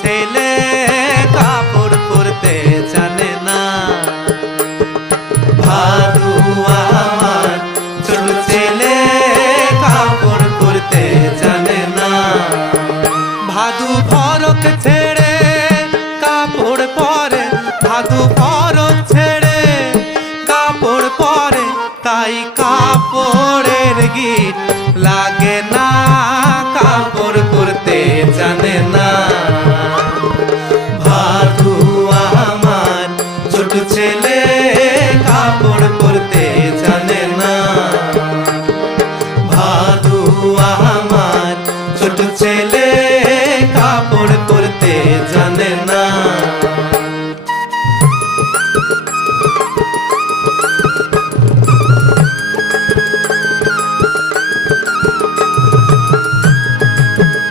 ছেলে কাপড় পরতে জানে না। ভাদু আমার ছোট ছেলে কাপড় পরতে জানে না। ভাদু ফরক ছেড়ে কাপড় পরে, ভাদু ফরক ছেড়ে কাপড় পরে, তাই কাপড়ের গিট লাগে না, কাপড় পরতে জানে না। ভাদু আমার ছোট ছেলে কাপড় পরতে জানে না। ভাদু আমার ছোট ছেলে কাপড় পরতে জানে না।